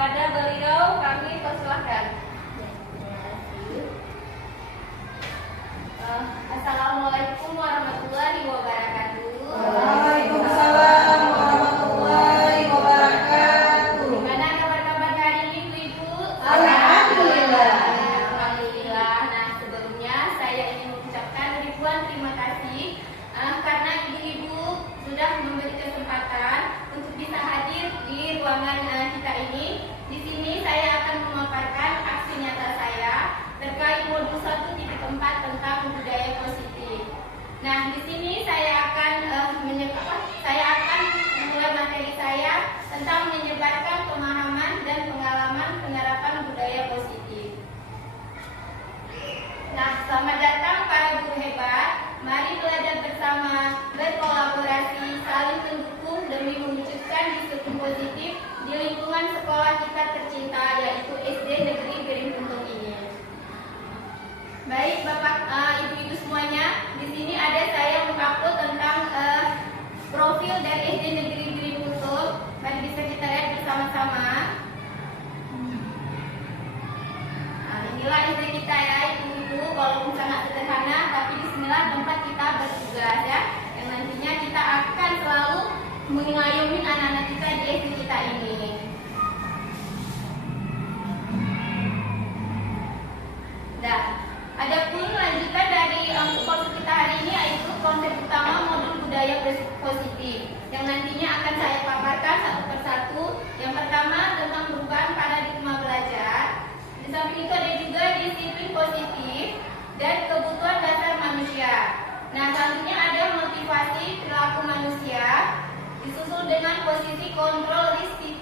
Kepada beliau kami persilahkan. Assalamualaikum warahmatullahi wabarakatuh. Waalaikumsalam warahmatullahi wabarakatuh. Gimana kabar-kabar hari ini Bu-Ibu? Alhamdulillah. Alhamdulillah. Nah, sebelumnya saya ingin mengucapkan ribuan terima kasih karena Ibu-Ibu sudah memberi kesempatan untuk bisa hadir di ruangan kita ini. Di sini saya akan memaparkan aksi nyata saya terkait modul 1.4 tentang budaya positif. Nah, di sini saya akan memulai materi saya tentang menyebarkan pemahaman dan pengalaman penerapan budaya positif. Nah, selamat datang para guru hebat. Mari belajar bersama, berkolaborasi, saling mendukung demi mewujudkan disiplin positif di lingkungan sekolah kita tercinta, yaitu SD Negeri Berintuntung ini. Baik, Bapak, Ibu-Ibu semuanya, di sini ada saya mengupload tentang profil dari SD Negeri Berintuntung. Mari bisa kita lihat bersama-sama. Nah, inilah SD kita ya, Ibu-Ibu, walaupun sangat sederhana, tapi disinilah tempat kita bertugas ya, yang nantinya kita akan selalu mengayomi anak-anak kita di SD kita ini. Nah, adapun lanjutan dari konsep kita hari ini yaitu konsep utama modul budaya positif yang nantinya akan saya paparkan satu persatu. Yang pertama tentang perubahan paradigma belajar. Di samping itu ada juga disiplin positif dan kebutuhan dasar manusia. Nah, selanjutnya ada motivasi perilaku manusia, disusul dengan posisi kontrol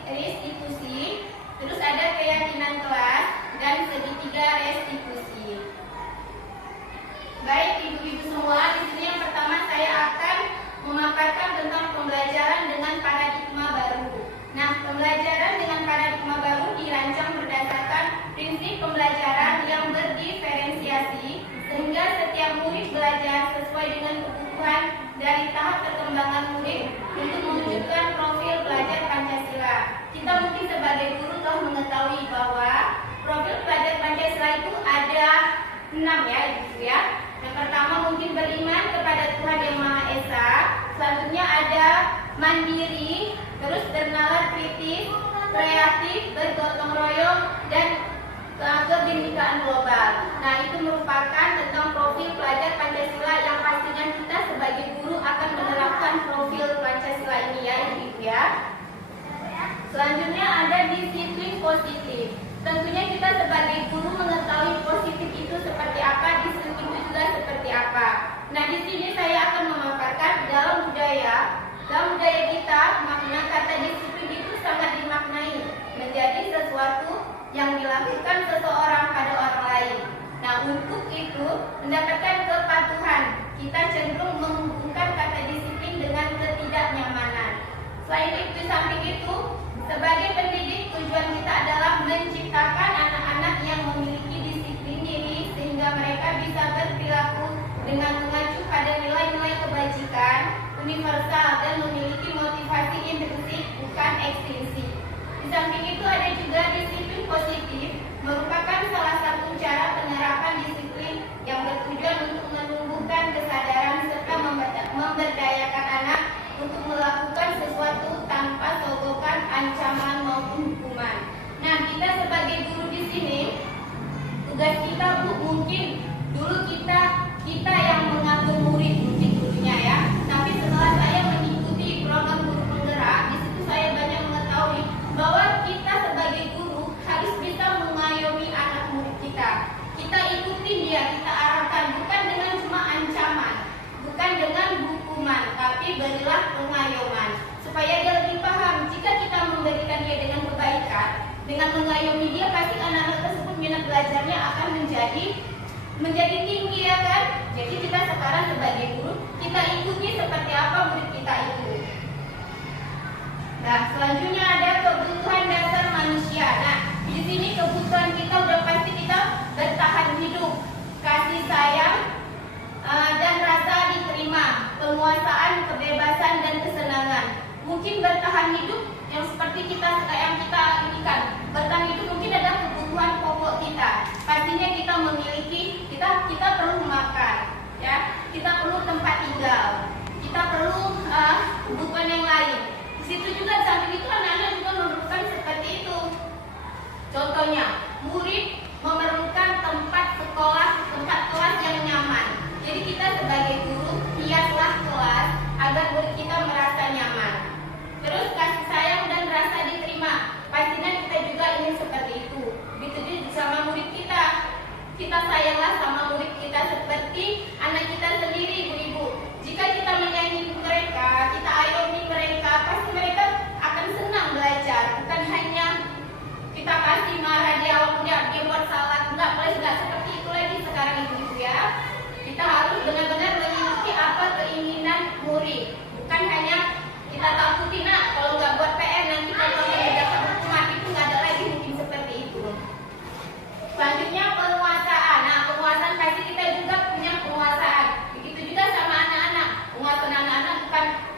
restitusi, terus ada keyakinan kelas dan segitiga restitusi. Baik, Ibu-Ibu semua, di sini yang pertama saya akan memaparkan tentang pembelajaran dengan paradigma baru. Nah, pembelajaran dengan paradigma baru dirancang berdasarkan prinsip pembelajaran yang berdiferensiasi sehingga setiap murid belajar sesuai dengan kebutuhan dari tahap perkembangan murid untuk mewujudkan profil belajar Pancasila. Kita mungkin sebagai guru telah mengetahui bahwa profil belajar Pancasila itu ada 6 ya, Ibu ya. Yang pertama mungkin beriman kepada Tuhan Yang Maha Esa. Selanjutnya ada mandiri, terus bernalar kritis, kreatif, bergotong royong, dan kebinekaan global. Nah, itu merupakan tentang profil pelajar Pancasila yang pastinya kita sebagai guru akan menerapkan profil Pancasila ini ya, Ibu ya. Selanjutnya ada disiplin positif. Tentunya kita sebagai guru mengetahui positif itu seperti apa, disiplin itu juga seperti apa. Nah, di sini saya akan memaparkan dalam budaya kita, makna kata disiplin itu sangat dimaknai menjadi sesuatu yang dilakukan seseorang pada orang lain. Nah, untuk itu mendapatkan kepatuhan, kita cenderung menghubungkan kata disiplin dengan ketidaknyamanan. Selain itu, samping itu, sebagai pendidik tujuan kita adalah menciptakan anak-anak yang memiliki disiplin diri sehingga mereka bisa berperilaku dengan mengacu pada nilai-nilai kebajikan universal dan memiliki motivasi intrinsik bukan ekstrinsik. Di samping itu ada juga disiplin positif, merupakan salah satu cara penerapan disiplin yang bertujuan untuk menumbuhkan kesadaran serta memberdayakan anak untuk melakukan sesuatu tanpa sogokan ancaman maupun hukuman. Nah, kita sebagai guru di sini, tugas kita Bu, mungkin dulu kita yang mengatur murid mungkin dulunya ya. Tapi setelah saya mengikuti program guru penggerak, di situ saya banyak mengetahui bahwa kita sebagai guru harus bisa mengayomi anak murid kita. Kita ikuti dia, kita arahkan bukan dengan cuma ancaman, bukan dengan hukuman, tapi berilah pengayoman supaya dia lebih paham. Jika kita memberikan dia dengan kebaikan, dengan mengayomi dia, pasti anak-anak tersebut minat belajarnya akan menjadi tinggi ya kan. Jadi kita sekarang sebagai guru, kita ikuti seperti apa murid kita itu. Nah, selanjutnya ada kebutuhan dasar manusia. Nah, di sini kebutuhan kita udah pasti kita bertahan hidup, kasih sayang dan rasa diterima, penguasaan, kebebasan dan kesenangan. Mungkin bertahan hidup yang seperti yang kita ini kan kita perlu makan, ya, kita perlu tempat tinggal, kita perlu kebutuhan yang lain. Di situ juga samping itu anak-anak juga memerlukan seperti itu. Contohnya, murid memerlukan tempat sekolah, tempat kelas yang nyaman. Jadi kita sebagai guru hiaslah kelas agar murid kita merasa nyaman. Terus kasih sayang dan rasa diterima. Pastinya kita juga ingin seperti itu. Begitu juga sama murid kita. Kita sayanglah sama murid kita seperti anak kita sendiri, ibu-ibu. Jika kita menyayangi mereka, kita ayomi mereka, pasti mereka akan senang belajar. Bukan hanya kita kasih marah dia, walaupun dia buat salah. Enggak seperti itu lagi sekarang, ibu-ibu, ya. Kita harus benar-benar mengikuti apa keinginan murid. Bukan hanya kita takuti, nak, kalau nggak buat PR nanti kalau mendapat hukuman, itu nggak ada lagi mungkin seperti itu. Selanjutnya penguasaan. Nah, penguasaan pasti kita juga punya penguasaan. Begitu juga sama anak-anak. Penguasaan anak-anak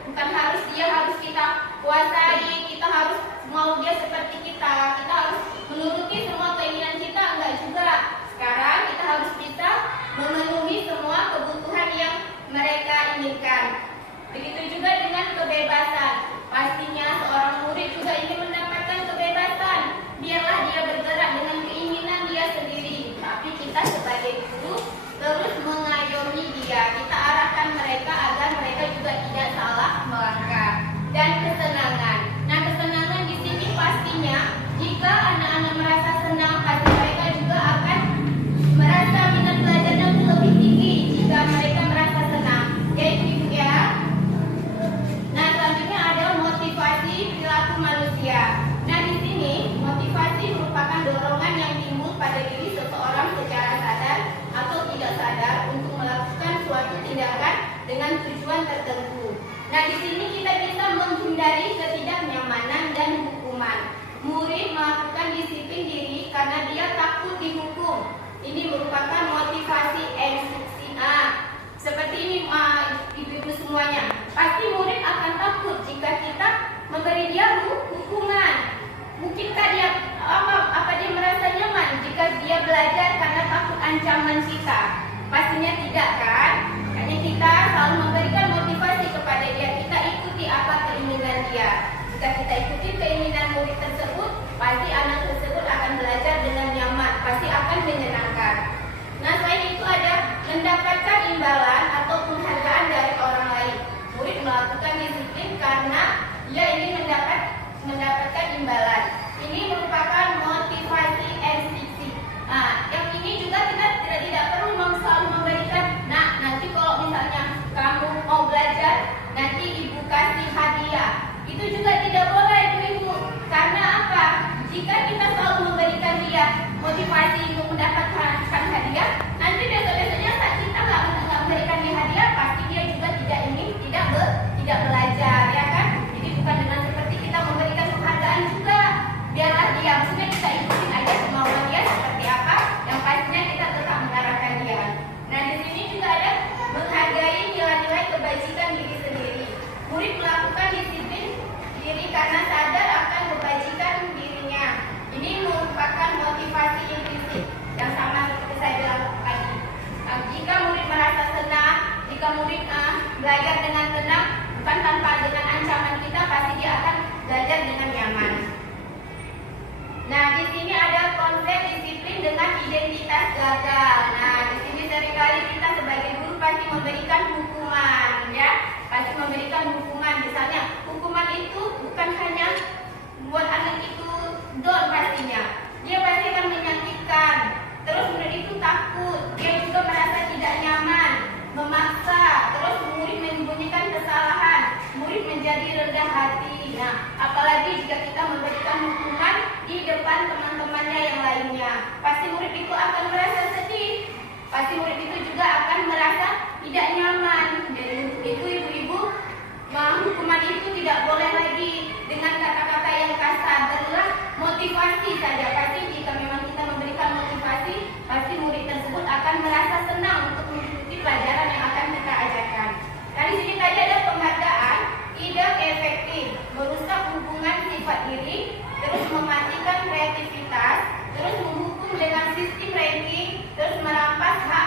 bukan harus dia harus kita kuasai, kita harus mau dia seperti kita harus menuruti semua keinginan kita, enggak juga. Sekarang kita harus bisa memenuhi semua kebutuhan yang mereka inginkan. Begitu juga dengan kebebasan. Pastinya seorang murid juga ingin mendapatkan kebebasan. Biarlah dia bergerak dengan keinginan dia sendiri. Tapi kita sebagai guru terus mengayomi dia. Kita arahkan mereka agar mereka juga tidak salah melangkah. Dan kesenangan. Nah, kesenangan di sini pastinya jika anak-anak merasa senang, pasti mereka juga akan merasa minat belajarnya lebih tinggi jika mereka merasa senang. Ya, ibu ya. Nah, selanjutnya ada motivasi perilaku manusia. Nah, di sini motivasi merupakan dorongan yang timbul pada diri seseorang secara sadar atau tidak sadar untuk melakukan suatu tindakan dengan tujuan tertentu. Nah, di sini kita bisa menghindari ketidaknyamanan dan hukuman. Murid melakukan disiplin diri karena dia takut dihukum. Ini merupakan motivasi M6A. Seperti ini, ibu-ibu semuanya. Pasti murid akan takut jika kita memberi dia hukuman. Mungkinkah dia apa dia merasa nyaman jika dia belajar karena takut ancaman kita? Pastinya tidak, kan? Hanya kita selalu memberikan motivasi kepada dia. Kita ikuti apa keinginan dia. Jika kita ikuti keinginan murid tersebut, pasti anak tersebut akan belajar dengan nyaman, pasti akan menyenangkan. Nah, selain itu ada mendapatkan imbalan atau penghargaan dari orang lain. Murid melakukan disiplin karena dia ingin mendapatkan imbalan. Ini merupakan motivasi M6. Nah, yang ini juga kita tidak perlu selalu memberikan. Nah, nanti kalau misalnya kamu mau belajar, nanti ibu kasih hadiah. Itu juga tidak boleh, ibu-ibu. Karena apa? Jika kita selalu memberikan dia motivasi untuk mendapatkan hadiah, nanti besok-besoknya saat kita nggak memberikan dia hadiah, pasti dia juga tidak belajar, ya kan? Jadi bukan dengan seperti kita memberikan penghargaan juga. Biarlah dia, maksudnya kita ikutin aja kemauan dia seperti apa, yang pastinya kita tetap mengarahkan dia. Nah, di sini juga ada menghargai nilai-nilai kebajikan diri sendiri. Murid melakukan disiplin diri karena sadar akan kebajikan dirinya. Ini merupakan motivasi implisit yang sama seperti saya bilang tadi. Jika murid merasa senang, jika murid belajar dengan tenang, bukan tanpa dengan ancaman kita, pasti dia akan belajar dengan nyaman. Nah, di sini ada konsep disiplin dengan identitas gagal. Nah, di sini seringkali kita sebagai guru pasti memberikan hukuman, ya. Pasti memberikan hukuman. Misalnya, hukuman itu bukan hanya buat anak itu down pastinya. Dia pasti akan menyakitkan. Terus murid itu takut. Dia juga merasa tidak nyaman, memaksa. Terus murid menyembunyikan kesalahan. Murid menjadi rendah hati. Nah, apalagi jika kita memberikan hukuman di depan teman-temannya yang lainnya, pasti murid itu akan merasa sedih. Pasti murid itu juga akan merasa tidak nyaman. Jadi untuk itu ibu-ibu, hukuman itu tidak boleh lagi dengan kata-kata yang kasar. Berilah motivasi saja. Pasti jika memang kita memberikan motivasi, pasti murid tersebut akan merasa senang untuk mengikuti pelajaran yang akan kita ajarkan. Nah, di sini tadi ada penghargaan tidak efektif, merusak hubungan sifat diri, terus mematikan kreativitas, terus menghukum dengan sistem ranking, terus merampas hak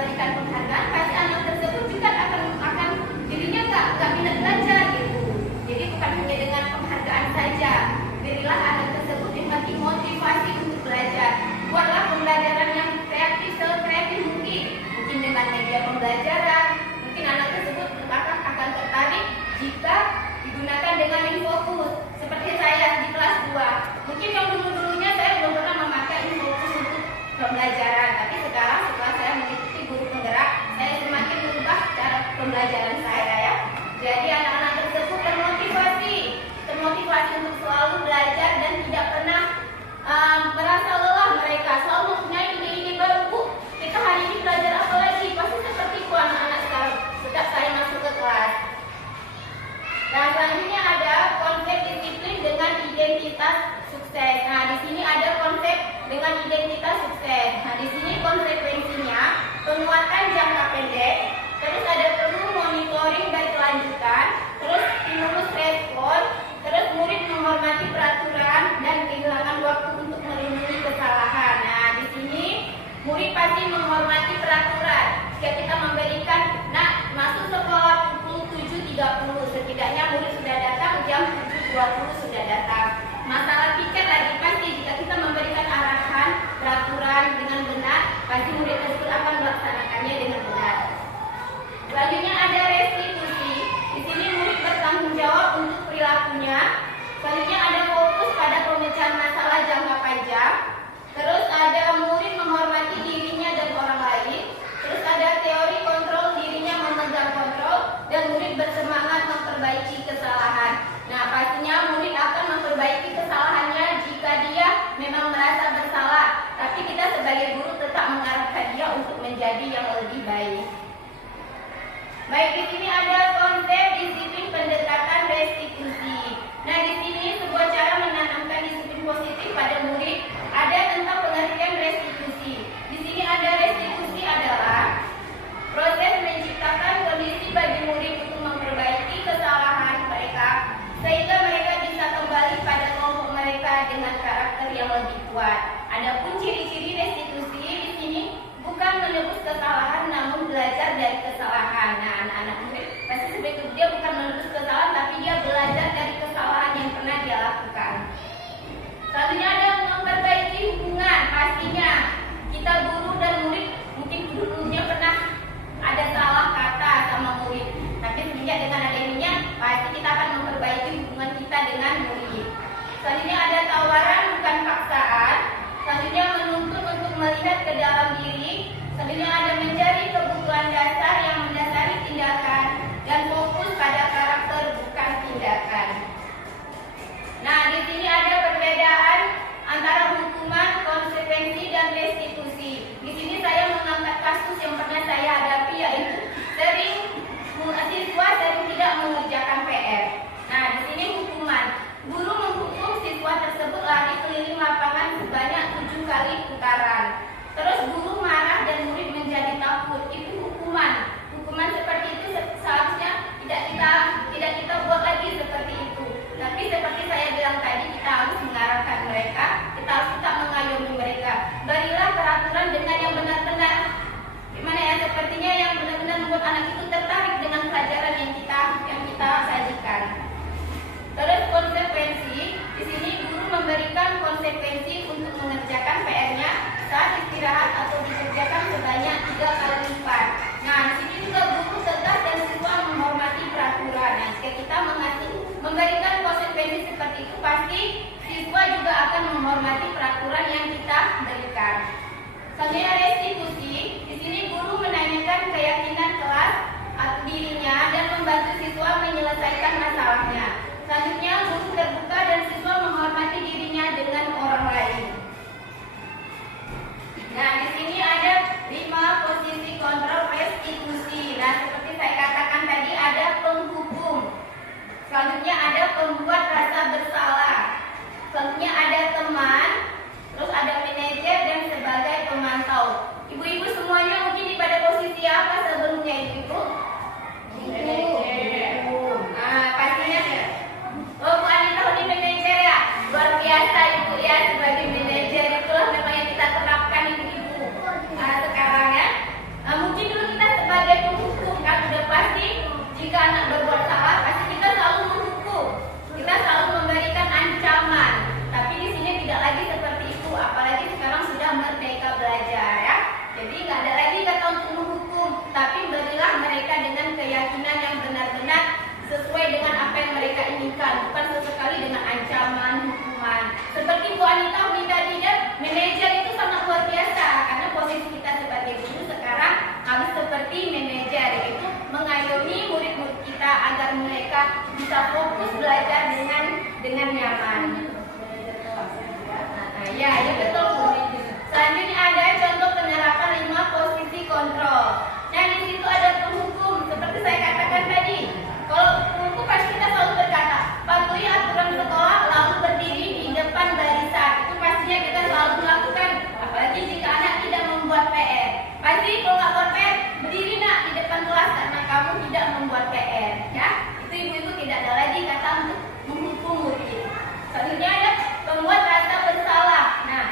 berikan penghargaan, pasti anak tersebut juga akan dirinya nggak minat belajar gitu. Jadi bukan hanya dengan penghargaan saja, berilah anak tersebut motivasi untuk belajar. Buatlah pembelajaran yang kreatif, sekreatif mungkin dengan media pembelajaran. Mungkin anak tersebut akan tertarik jika digunakan dengan infokus. Seperti saya di kelas 2. Mungkin yang dulu-dulunya saya belum pernah memakai infokus untuk pembelajaran, tapi sekarang setelah saya mengikuti guru penggerak, saya semakin merubah cara pembelajaran saya ya. Jadi anak-anak tersebut termotivasi untuk selalu belajar dan tidak pernah merasa lelah. Mereka selalu mempunyai ide-ide baru. Bu, kita hari ini belajar apa lagi? Pasti seperti itu anak-anak sekarang sejak saya masuk ke kelas. Nah, selanjutnya ada konsep disiplin dengan identitas sukses. Nah, di sini ada konsep dengan identitas sukses. Nah, di sini konsekuensinya penguatan jangka pendek, terus ada perlu monitoring berkelanjutan, terus stimulus respon, terus murid menghormati peraturan dan kehilangan waktu untuk melindungi kesalahan. Nah, di sini murid pasti menghormati peraturan. Jika kita memberikan, nak masuk sekolah pukul 7.30, setidaknya murid sudah datang jam 7.20 sudah datang. Masalah tiket lagi pasti jika kita memberikan arahan peraturan dengan benar, pasti murid tersebut akan melaksanakannya dengan benar. Selanjutnya ada restitusi. Di sini murid bertanggung jawab untuk perilakunya. Selanjutnya ada fokus pada pemecahan masalah jangka panjang. Terus ada murid menghormati dirinya dan orang lain. Terus ada teori kontrol, dirinya memegang kontrol, dan murid bersemangat memperbaiki kesalahan. Nah, pastinya murid akan memperbaiki kesalahannya jika dia memang merasa bersalah. Tapi kita sebagai guru tetap mengarahkan dia untuk menjadi yang lebih baik. Baik, di sini ada konsep disiplin pendekatan restitusi. Nah, di sini sebuah cara menanamkan disiplin positif pada murid. Ada tentang pengertian restitusi. Di sini ada restitusi adalah proses menciptakan kondisi bagi murid untuk memperbaiki kesalahan mereka sehingga mereka bisa kembali pada kelompok mereka dengan karakter yang lebih kuat. Adapun ciri-ciri restitusi di sini bukan menebus kesalahan namun belajar dari kesalahan. Nah, anak-anak murid pasti seperti itu, dia bukan menebus kesalahan tapi dia belajar dari kesalahan yang pernah dia lakukan. Selanjutnya ada memperbaiki hubungan fokus belajar dengan nyaman. Ya betul Bu. Selanjutnya ada contoh penerapan 5 posisi kontrol. Nah di situ ada penghukum seperti saya katakan tadi. Kalau penghukum pasti kita selalu berkata patuhi aturan sekolah lalu berdiri di depan barisan. Itu pastinya kita selalu melakukan. Apalagi jika anak tidak membuat PR. Pasti kalau nggak buat PR berdiri nak di depan kelas karena kamu tidak membuat PR. Ya itu ibu-ibu tidak ada lagi kata untuk menghukum murid. Selanjutnya ada membuat rasa bersalah. Nah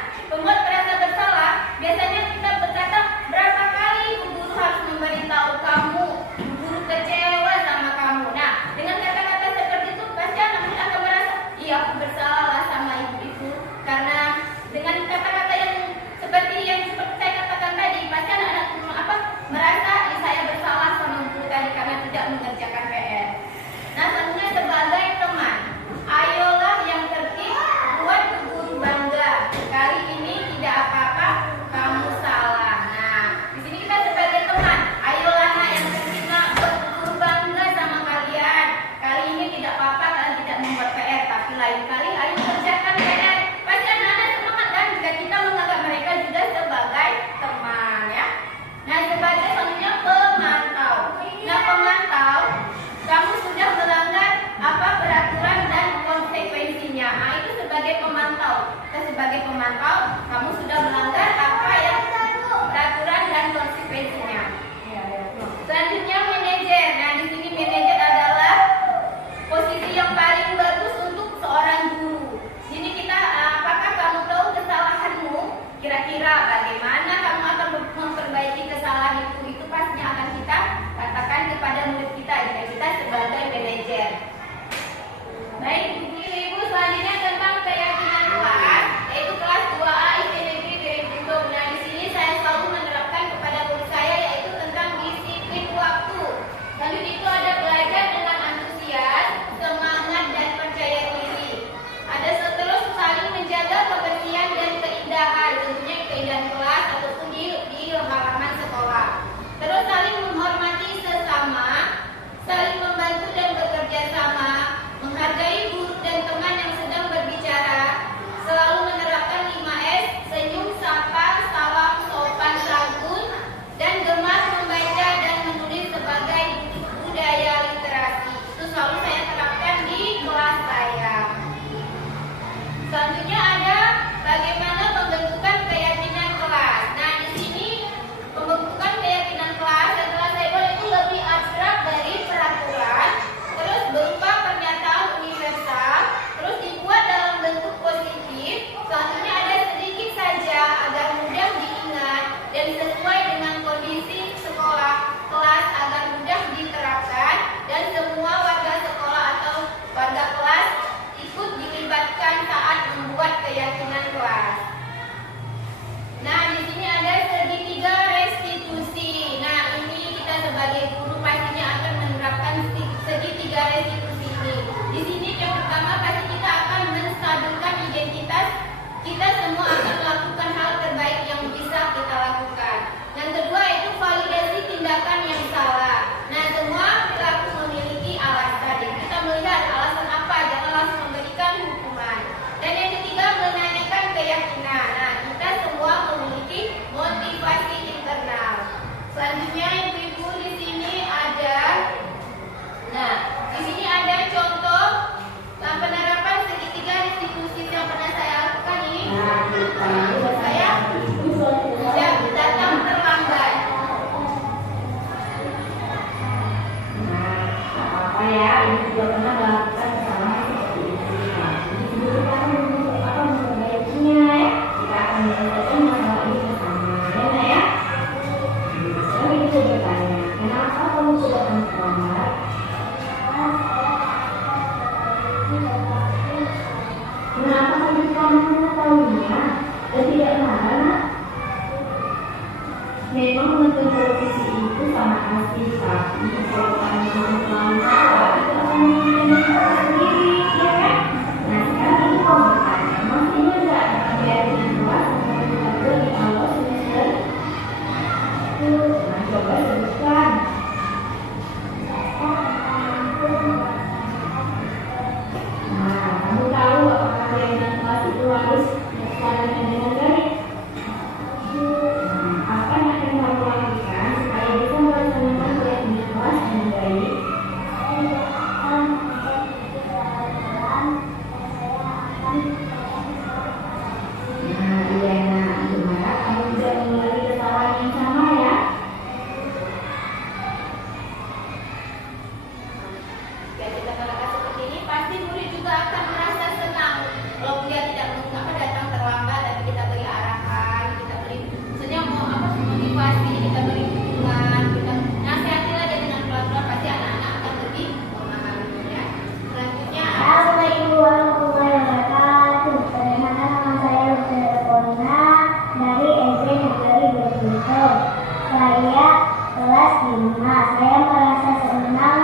5. Saya merasa senang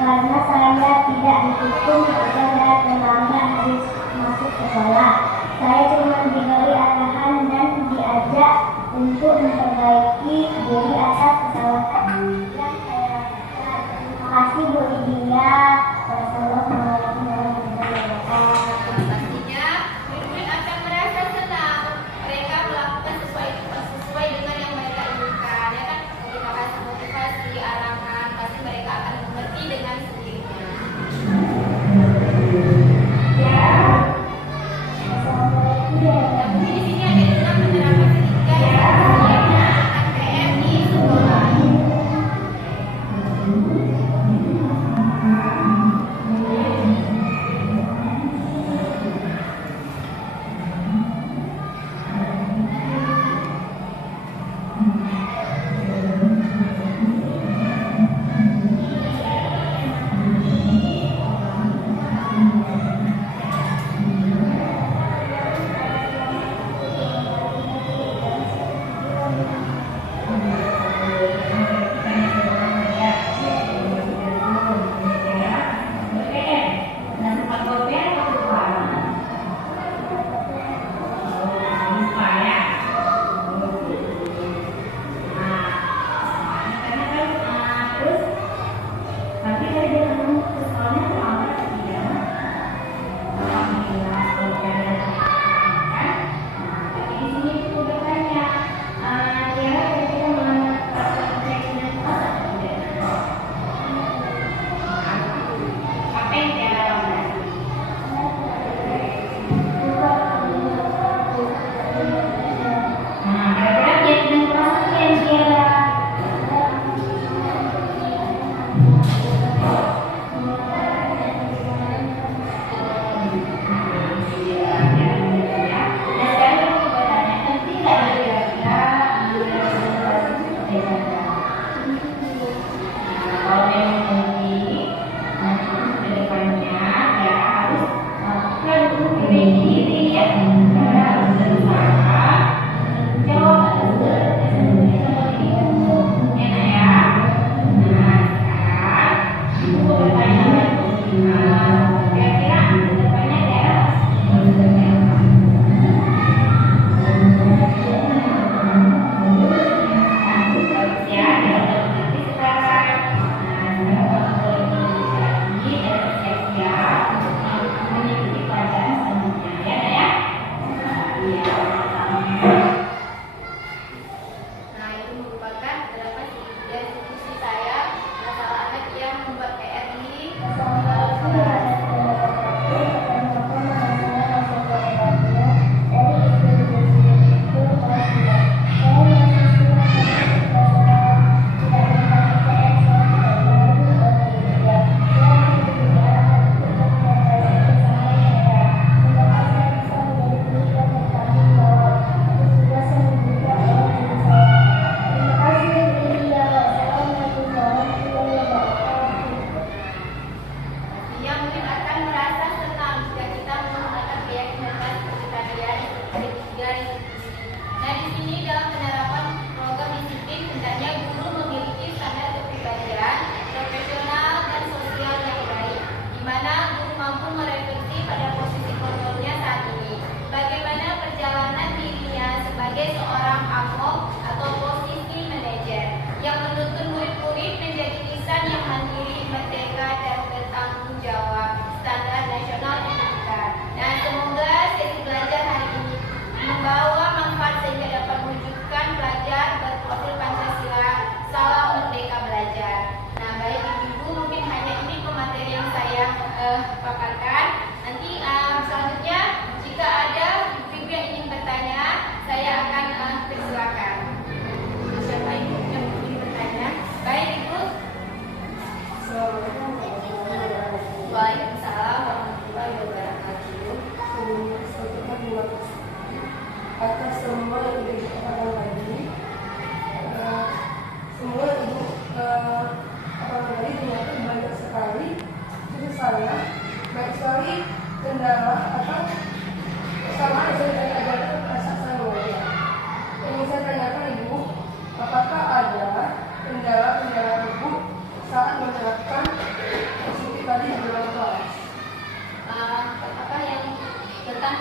karena saya tidak dihukum ketika saya terlambat habis masuk sekolah. Saya cuma diberi arahan dan diajak untuk memperbaiki diri atas kesalahan yang saya lakukan. Terima kasih Bu Lydia. Wassalamualaikum warahmatullahi wabarakatuh. Pastinya murid-murid akan merasa senang. Mereka melakukan sesuai dengan yang mereka inginkan. Ya kan, ketika kasih motivasi, arahan, pasti mereka akan mengerti dengan sendirinya. Nah, mungkin di sini ada juga penerapan ketiga yaitu ATM di sekolah.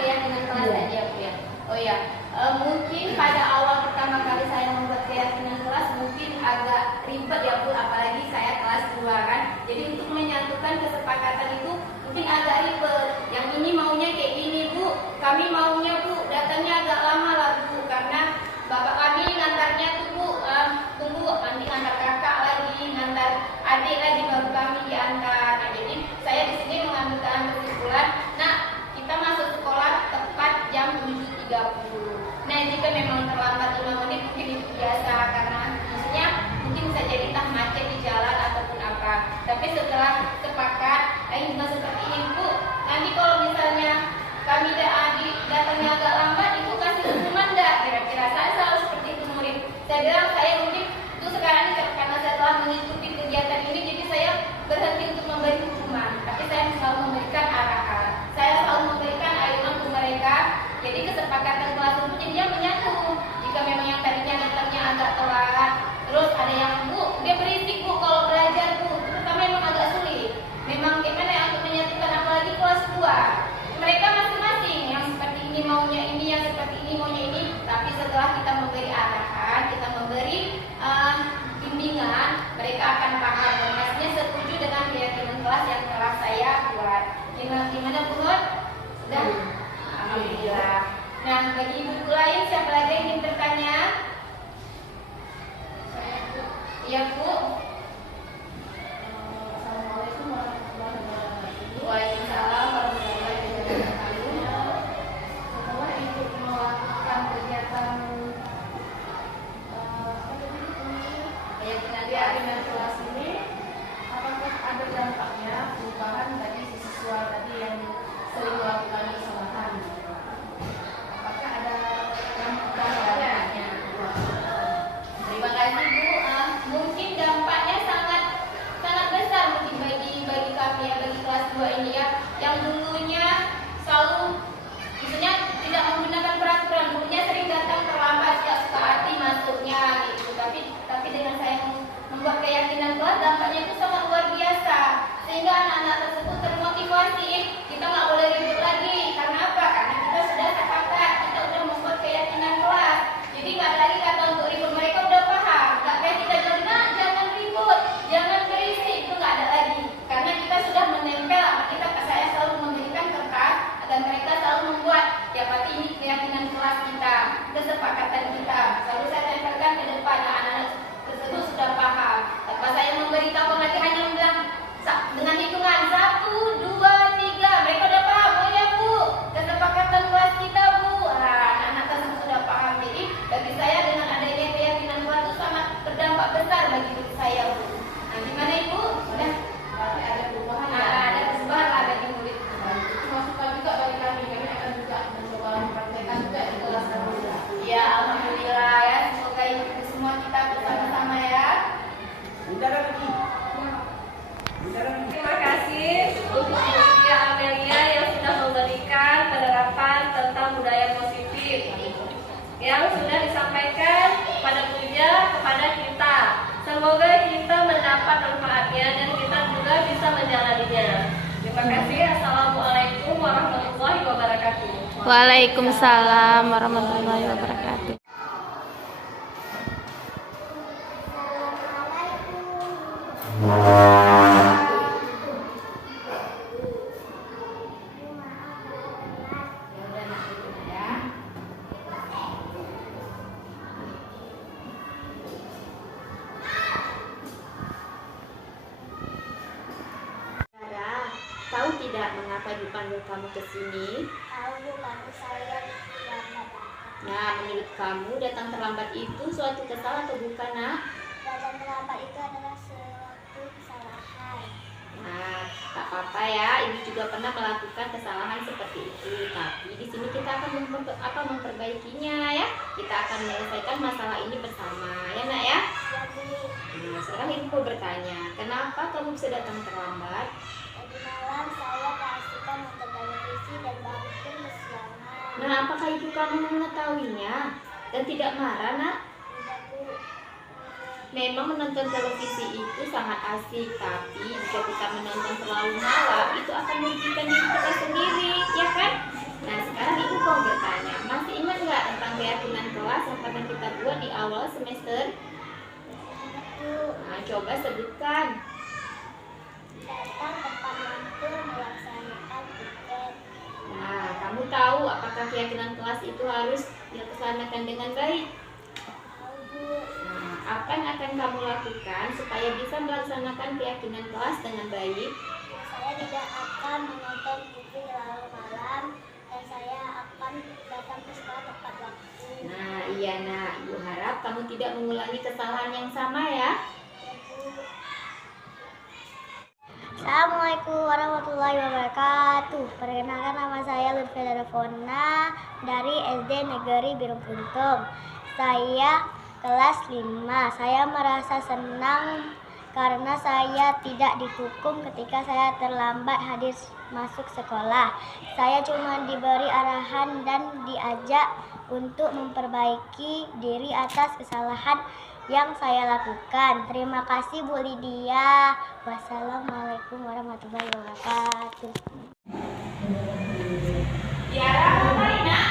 ya dengan kelas tadi ya Bu ya. Oh ya, mungkin pada awal pertama kali saya membuat keyakinan kelas mungkin agak ribet ya Bu, apalagi saya kelas 2 kan. Jadi untuk menyatukan kesepakatan itu mungkin agak ribet. Yang ini maunya kayak gini Bu, kami maunya Bu, datangnya agak lama lah Bu, karena bapak kami ngantarnya tuh Bu, tunggu nanti ngantar kakak lagi, ngantar adik lagi baru kami diantar. Nah, jadi saya di sini mengambil kesimpulan, nah kita masuk sekolah tepat jam 7.30. Nah, jika memang terlambat 5 menit mungkin itu biasa, karena maksudnya mungkin bisa jadi entah macet di jalan ataupun apa. Tapi setelah sepakat, juga seperti ini Bu, nanti kalau misalnya kami datangnya agak lambat, itu kasih hukuman enggak? Kira-kira saya selalu seperti itu murid. Saya bilang saya mungkin itu sekarang ini karena saya telah mengikuti kegiatan ini, jadi saya berhenti untuk memberi hukuman. Tapi saya selalu memberikan arahan. Saya selalu memberikan ayunan untuk mereka. Jadi kesepakatan kelas itu jadinya menyatu. Jika memang yang tadinya datangnya agak telat, terus ada yang Bu, dia berisik Bu kalau belajar Bu, itu kan memang agak sulit. Memang gimana ya untuk menyatukan, apalagi kelas 2. Mereka masing-masing yang seperti ini maunya ini, yang seperti ini maunya ini. Tapi setelah kita memberi arahan, kita memberi bimbingan, mereka akan paham dan pastinya setuju dengan keyakinan kelas yang telah saya buat. Gimana Bu? Sudah? Alhamdulillah. Nah, bagi ibu lain siapa lagi yang ingin bertanya? Iya Bu. Assalamualaikum warahmatullahi wabarakatuh. Waalaikumsalam warahmatullahi wabarakatuh. Setelah Ibu melakukan kegiatan keyakinan kelas ini, apakah ada dampaknya perubahan dari siswa tadi yang sering melakukan kesalahan? Apakah ada dampaknya? Terima kasih Bu. Mungkin dampaknya sangat besar mungkin bagi kami ya, bagi kelas 2 ini ya, yang dulunya selalu misalnya tidak menggunakan peraturan, dulunya sering datang terlambat, tidak suka hati masuknya gitu. Tapi dengan saya membuat keyakinan kelas, dampaknya itu sangat luar biasa, sehingga anak-anak tersebut termotivasi. Kita nggak boleh ribut lagi, karena apa? Karena kita sudah sepakat, kita sudah membuat keyakinan kelas. Jadi nggak ada lagi kata untuk ribut, mereka udah paham. Nggak kayak kita bilang, nah jangan ribut, jangan berisik, itu nggak ada lagi. Karena kita sudah menempel, saya selalu memberikan kertas agar mereka selalu membuat, ya pasti ini keyakinan kelas kita, kesepakatan kita. Selalu saya tempelkan ke depan, anak-anak tersebut sudah paham. Tanpa saya memberitahu lagi, hanya bilang dengan hitungan 1, 2, 3, mereka udah paham. Oh ya Bu, kesepakatan kelas kita Bu. Anak-anak tersebut sudah paham. Jadi bagi saya dengan adanya keyakinan kelas itu sangat berdampak besar bagi diri saya Bu. Nah, gimana Ibu? Sudah? Berarti ada perubahan. Ada perubahan lah bagi murid. Itu masukan juga bagi kami akan juga mencoba mempraktekkan juga di kelas kami. Ya, alhamdulillah ya. Semoga ibu semua kita bersama-sama ya. Terima kasih untuk Ibu Amelia yang sudah memberikan penerapan tentang budaya positif yang sudah disampaikan pada Puja kepada kita. Semoga kita mendapat manfaatnya dan kita juga bisa menjalaninya. Terima kasih. Assalamualaikum warahmatullahi wabarakatuh. Waalaikumsalam warahmatullahi wabarakatuh. Tahu tidak mengapa Ibu panggil kamu ke sini? Tahu Bu, karena saya terlambat. Nah, menurut kamu datang terlambat itu suatu kesalahan atau bukan, Nak? Datang terlambat itu adalah suatu kesalahan. Nah, tak apa-apa ya. Ibu juga pernah melakukan kesalahan seperti itu. Tapi di sini kita akan memperbaikinya ya. Kita akan menyelesaikan masalah ini bersama, ya Nak ya. Ya Bu, Nah, sekarang Ibu mau bertanya, kenapa kamu bisa datang terlambat? tadi malam saya keasikan nonton televisi dan baru pun kesiangan. Nah, apakah Ibu kamu mengetahuinya dan tidak marah, Nak? Tidak Bu, Memang menonton televisi itu sangat asik, tapi jika kita menonton terlalu malam itu akan merugikan diri kita sendiri, ya kan? Nah, sekarang mau bertanya, masih ingat nggak tentang keyakinan kelas yang pernah kita buat di awal semester? Nah, coba sebutkan. Datang tepat waktu melaksanakan tiket. Nah, kamu tahu apakah keyakinan kelas itu harus dilaksanakan dengan baik? Nah, apa yang akan kamu lakukan supaya bisa melaksanakan keyakinan kelas dengan baik? Saya tidak akan menonton TV terlalu malam dan saya akan datang ke sekolah tepat waktu. Nah, iya nak, Ibu harap kamu tidak mengulangi kesalahan yang sama ya. Assalamualaikum warahmatullahi wabarakatuh. Perkenalkan, nama saya Lutfi Darafona dari SD Negeri Birung Puntung. Saya kelas 5. Saya merasa senang karena saya tidak dihukum ketika saya terlambat hadir masuk sekolah. Saya cuma diberi arahan dan diajak untuk memperbaiki diri atas kesalahan yang saya lakukan. Terima kasih Bu Lydia. Wassalamualaikum warahmatullahi wabarakatuh. Tiara, ngapain nak?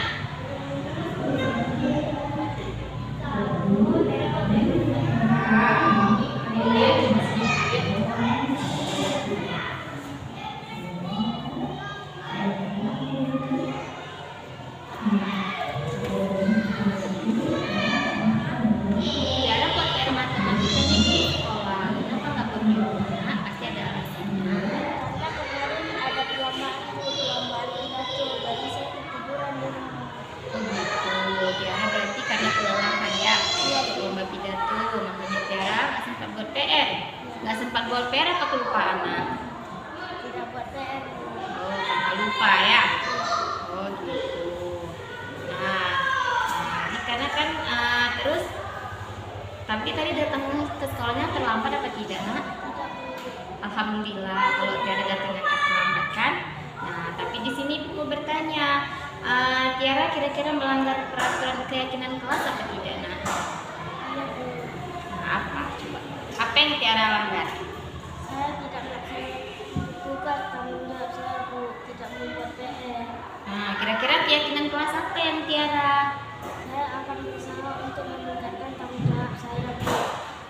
Tiara buat PR matematikanya di sekolah. Kenapa nggak buat di rumah? Pasti ada alasannya. Karena kemarin ada perlombaan pidato, jadi saya ketiduran di rumah. Oh gitu, Tiara berarti karena kelelahan ya. Lomba pidato, makanya Tiara nggak sempat buat PR. Nggak sempat buat PR apa kelupaan nak? Tidak buat PR. Oh, karena lupa ya. Oh gitu. Nah, ini karena kan terus. Tapi tadi datang ke sekolahnya terlambat apa tidak nak? Alhamdulillah kalau Tiara datangnya terlambat kan. Nah, tapi di sini Ibu mau bertanya, Tiara kira-kira melanggar peraturan keyakinan kelas apa tidak nak? Nah, apa coba? Apa yang Tiara langgar? Saya tidak melaksanakan tugas tanggung jawab saya, Bu. Tidak membuat PR. Nah, kira-kira keyakinan kelas apa yang Tiara? Saya akan berusaha untuk meningkatkan tanggung jawab saya, Bu.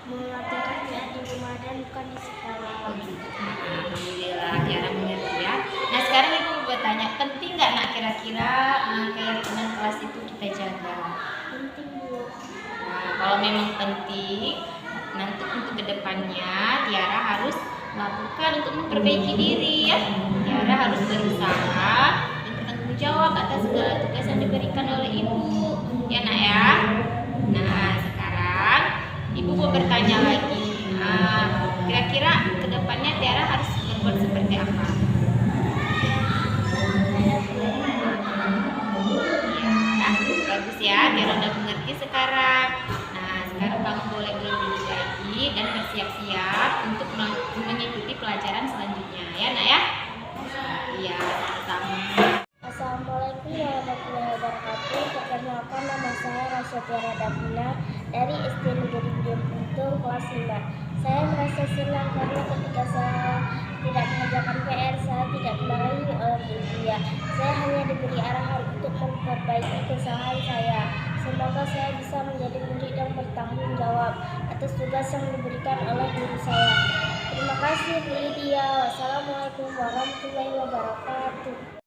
Mengajarkan PR di rumah dan bukan di sekolah. Oh gitu. Alhamdulillah Tiara mengerti ya. Nah sekarang Ibu mau bertanya, penting nggak nak kira-kira keyakinan kelas itu kita jaga? Penting, Bu. Nah kalau memang penting, nanti untuk kedepannya Tiara harus lakukan untuk memperbaiki diri ya. Tiara harus berusaha dan bertanggung jawab atas segala tugas yang diberikan oleh Ibu. Ya nak ya. Nah sekarang Ibu mau bertanya lagi. Kira-kira kedepannya Tiara harus berbuat seperti apa? Ya, bagus ya, Tiara udah mengerti sekarang. Nah, sekarang kamu boleh berdiri lagi dan bersiap-siap untuk mengikuti pelajaran selanjutnya. Ya, nak ya? Iya, sama-sama. Assalamualaikum warahmatullahi wabarakatuh. Perkenalkan, nama saya Rasya Tiara Davina dari SD Negeri Birung Puntung kelas 5. Saya merasa senang karena ketika saya tidak mengerjakan PR, saya tidak dimarahi oleh Bu Lydia. Saya hanya diberi arahan untuk memperbaiki kesalahan saya. Semoga saya bisa menjadi murid yang bertanggung jawab atas tugas yang diberikan oleh guru saya. Terima kasih Bu Lydia. Wassalamualaikum warahmatullahi wabarakatuh.